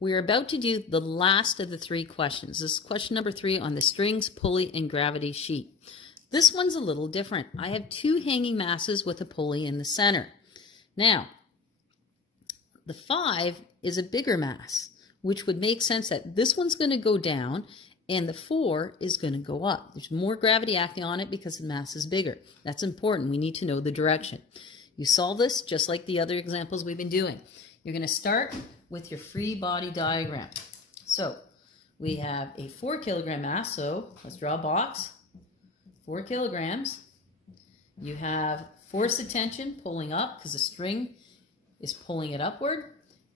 We're about to do the last of the three questions. This is question number 3 on the strings, pulley, and gravity sheet. This one's a little different. I have 2 hanging masses with a pulley in the center. Now, the 5 is a bigger mass, which would make sense that this one's going to go down and the 4 is going to go up. There's more gravity acting on it because the mass is bigger. That's important. We need to know the direction. You solve this just like the other examples we've been doing. You're going to start with your free body diagram. So we have a 4 kilogram mass, so let's draw a box. 4 kilograms. You have force of tension pulling up because the string is pulling it upward,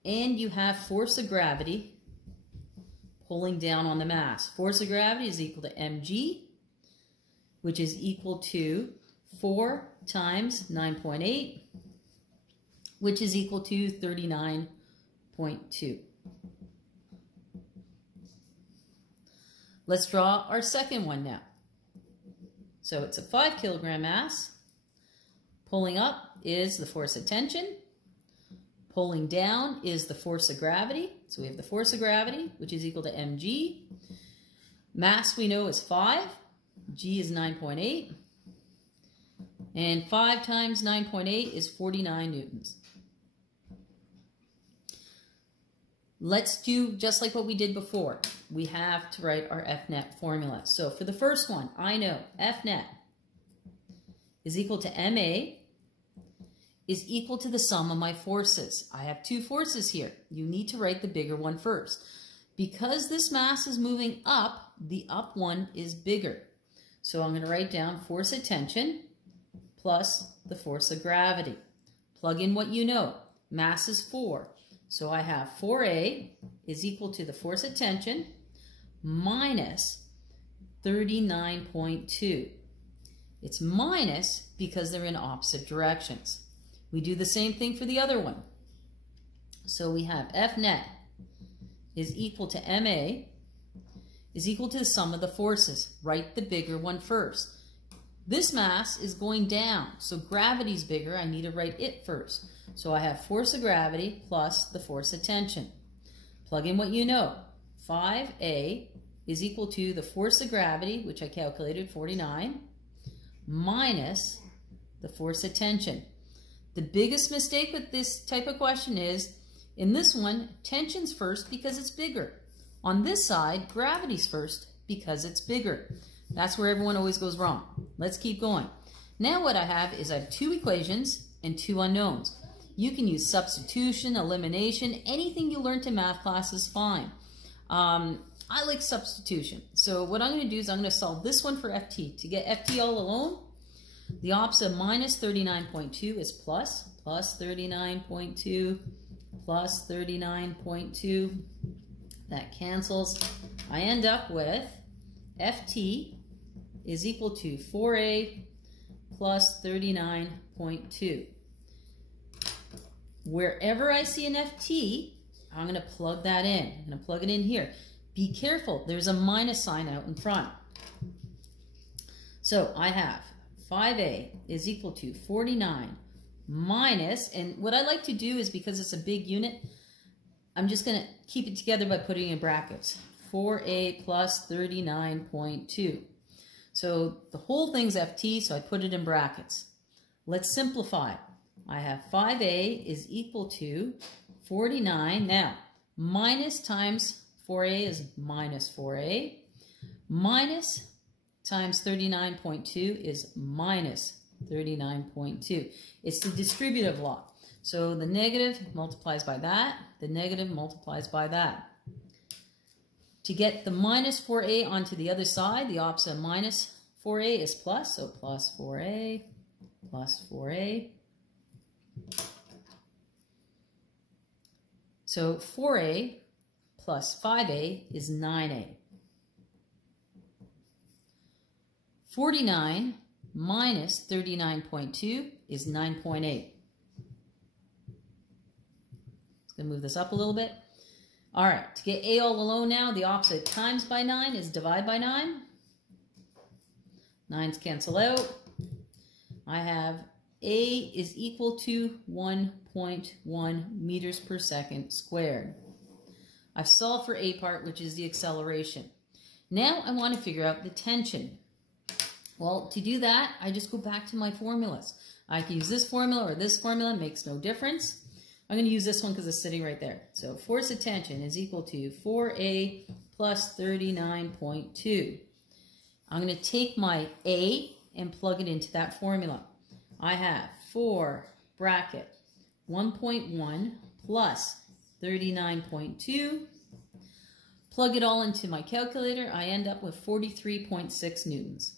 and you have force of gravity pulling down on the mass. Force of gravity is equal to mg, which is equal to 4 times 9.8, which is equal to 39.2. Let's draw our second one now. So it's a 5 kilogram mass. Pulling up is the force of tension. Pulling down is the force of gravity. So we have the force of gravity, which is equal to mg. Mass we know is 5. G is 9.8. And 5 times 9.8 is 49 newtons. Let's do just like what we did before. We have to write our F-net formula. So for the first one, I know F-net is equal to MA is equal to the sum of my forces. I have 2 forces here. You need to write the bigger one first. Because this mass is moving up, the up one is bigger. So I'm going to write down force of tension plus the force of gravity. Plug in what you know. Mass is 4. So I have 4A is equal to the force of tension minus 39.2. It's minus because they're in opposite directions. We do the same thing for the other one. So we have F net is equal to MA is equal to the sum of the forces. Write the bigger one first. This mass is going down, so gravity's bigger. I need to write it first. So I have force of gravity plus the force of tension. Plug in what you know. 5A is equal to the force of gravity, which I calculated, 49, minus the force of tension. The biggest mistake with this type of question is, in this one, tension's first because it's bigger. On this side, gravity's first because it's bigger. That's where everyone always goes wrong. Let's keep going. Now what I have is I have 2 equations and 2 unknowns. You can use substitution, elimination, anything you learned in math class is fine. I like substitution. So what I'm going to do is I'm going to solve this one for FT. To get FT all alone, the opposite of minus 39.2 is plus 39.2, plus 39.2. That cancels. I end up with FT is equal to 4A plus 39.2. Wherever I see an FT, I'm going to plug that in. I'm going to plug it in here. Be careful, there's a minus sign out in front. So I have 5A is equal to 49 minus, and what I like to do is, because it's a big unit, I'm just going to keep it together by putting in brackets. 4A plus 39.2. So the whole thing's FT, so I put it in brackets. Let's simplify. I have 5A is equal to 49. Now, minus times 4A is minus 4A. Minus times 39.2 is minus 39.2. It's the distributive law. So the negative multiplies by that. The negative multiplies by that. To get the minus 4A onto the other side, the opposite of minus 4A is plus. So plus 4A, plus 4A. So 4A plus 5A is 9A. 49 minus 39.2 is 9.8. Let's move this up a little bit. All right, to get A all alone now, the opposite times by 9 is divide by 9. 9's cancel out. I have A is equal to 1.1 meters per second squared. I've solved for A part, which is the acceleration. Now I want to figure out the tension. Well, to do that, I just go back to my formulas. I can use this formula or this formula, makes no difference. I'm going to use this one because it's sitting right there. So force of tension is equal to 4A plus 39.2. I'm going to take my A and plug it into that formula. I have 4 bracket 1.1 plus 39.2. Plug it all into my calculator. I end up with 43.6 newtons.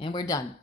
And we're done.